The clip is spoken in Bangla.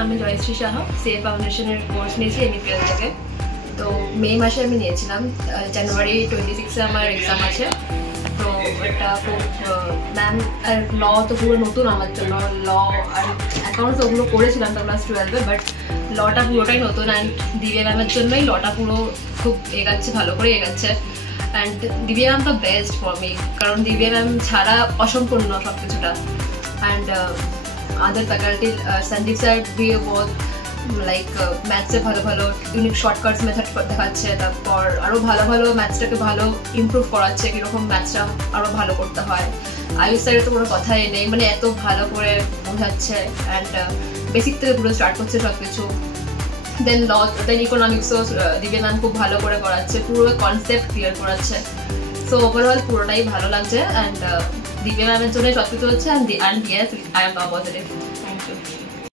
আমি জয়শ্রী সাহা সিএ ফাউন্ডেশনের কোর্স নিয়েছি এমইপিএল থেকে। তো মে মাসে আমি নিয়েছিলাম, জানুয়ারি 26-এ আমার এক্সাম আছে। তো এটা খুব ম্যাম আর ল তো পুরো নতুন আমার জন্য, ল আর অ্যাকাউন্টস ওগুলো করেছিলাম তো ক্লাস 12-এ, বাট লটা পুরোটাই নতুন। অ্যান্ড দিব্যা ম্যামের জন্যই লটা পুরো খুব এগাচ্ছে, ভালো করে এগাচ্ছে। And Divya ma'am the best for me, কারণ দিব্যা ম্যাম ছাড়া অসম্পূর্ণ সব কিছুটা। And other faculty Sandeep sir দিয়ে বহুত লাইক ম্যাথসে ভালো ভালো ইউনিক শর্টকাটস মেথড দেখাচ্ছে, তারপর আরও ভালো ভালো ম্যাথসটাকে ভালো ইমপ্রুভ করাচ্ছে, কীরকম ম্যাথসটা আরও ভালো করতে হয়। আয়ুষ স্যারের তো কোনো কথাই নেই, মানে এত ভালো করে বোঝাচ্ছে। অ্যান্ড বেসিক থেকে পুরো স্টার্ট করছে সব কিছু। দেন ইকোনমিক্সও দিব্যা ম্যাম খুব ভালো করে করাচ্ছে, পুরো কনসেপ্ট ক্লিয়ার করাচ্ছে। সো ওভারঅল পুরোটাই ভালো লাগছে। অ্যান্ড দিব্যা ম্যামের জন্য সব কিছু হচ্ছে। And yes, I am positive.